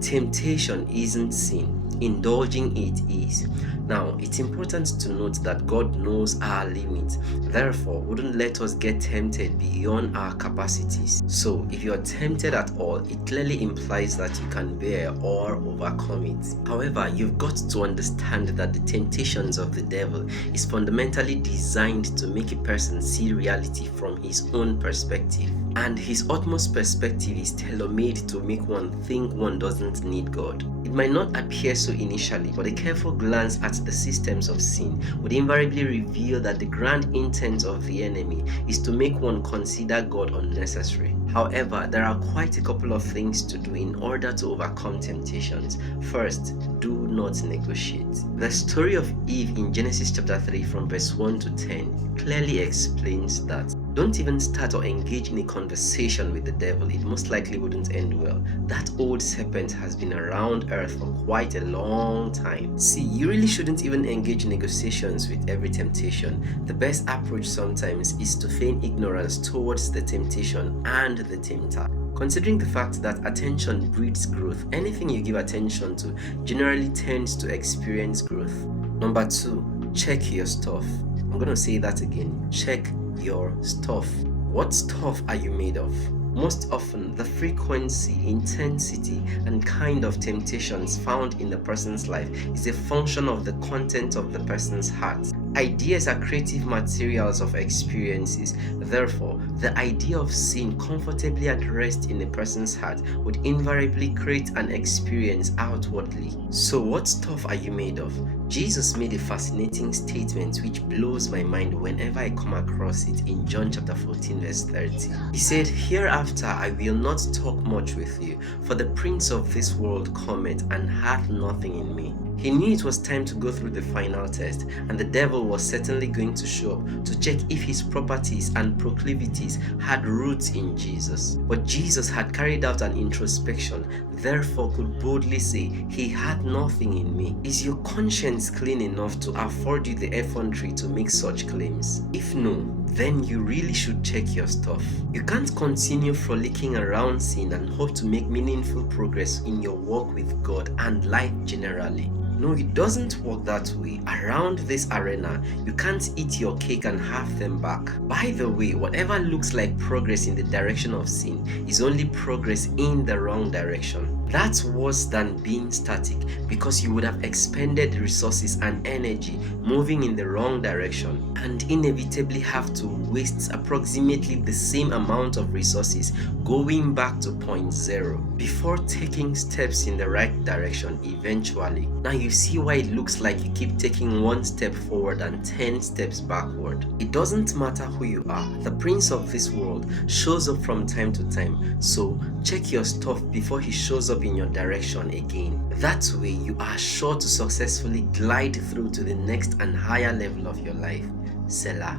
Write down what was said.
Temptation isn't sin, indulging it is. Now, it's important to note that God knows our limits, therefore, wouldn't let us get tempted beyond our capacities. So, if you're tempted at all, it clearly implies that you can bear or overcome it. However, you've got to understand that the temptations of the devil is fundamentally designed to make a person see reality from his own perspective. And his utmost perspective is tailor-made to make one think one doesn't need God. It might not appear so initially, but a careful glance at the systems of sin would invariably reveal that the grand intent of the enemy is to make one consider God unnecessary. However, there are quite a couple of things to do in order to overcome temptations. First, do not negotiate. The story of Eve in Genesis chapter 3 from verse 1 to 10 clearly explains that. Don't even start or engage in a conversation with the devil, it most likely wouldn't end well. That old serpent has been around earth for quite a long time. See, you really shouldn't even engage in negotiations with every temptation. The best approach sometimes is to feign ignorance towards the temptation and the tempter. Considering the fact that attention breeds growth, anything you give attention to generally tends to experience growth. Number 2, check your stuff. I'm going to say that again. Check your stuff. What stuff are you made of? Most often, the frequency, intensity, and kind of temptations found in the person's life is a function of the content of the person's heart. Ideas are creative materials of experiences. Therefore, the idea of sin comfortably at rest in a person's heart would invariably create an experience outwardly. So what stuff are you made of? Jesus made a fascinating statement which blows my mind whenever I come across it in John chapter 14 verse 30. He said, "Hereafter I will not talk much with you, for the prince of this world cometh and hath nothing in me." He knew it was time to go through the final test, and the devil was certainly going to show up to check if his properties and proclivities had roots in Jesus. But Jesus had carried out an introspection, therefore could boldly say, "He had nothing in me." Is your conscience clean enough to afford you the effrontery to make such claims? If no, then you really should check your stuff. You can't continue frolicking around sin and hope to make meaningful progress in your walk with God and life generally. No, it doesn't work that way. Around this arena, you can't eat your cake and have them back. By the way, whatever looks like progress in the direction of sin is only progress in the wrong direction. That's worse than being static, because you would have expended resources and energy moving in the wrong direction and inevitably have to waste approximately the same amount of resources going back to point zero before taking steps in the right direction eventually. Now you see why it looks like you keep taking one step forward and 10 steps backward. It doesn't matter who you are, the prince of this world shows up from time to time, so check your stuff before he shows up in your direction again. That way you are sure to successfully glide through to the next and higher level of your life. Selah.